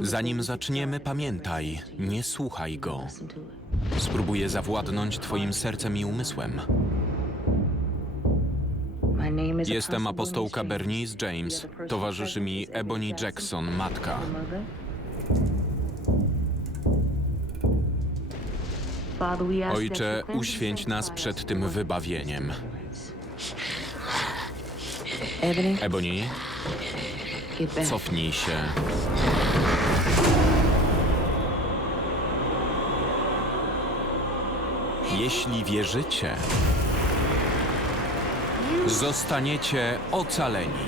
Zanim zaczniemy, pamiętaj, nie słuchaj go. Spróbuję zawładnąć twoim sercem i umysłem. Jestem apostołka Bernice James. Towarzyszy mi Ebony Jackson, matka. Ojcze, uświęć nas przed tym wybawieniem. Ebony, cofnij się. Jeśli wierzycie, zostaniecie ocaleni.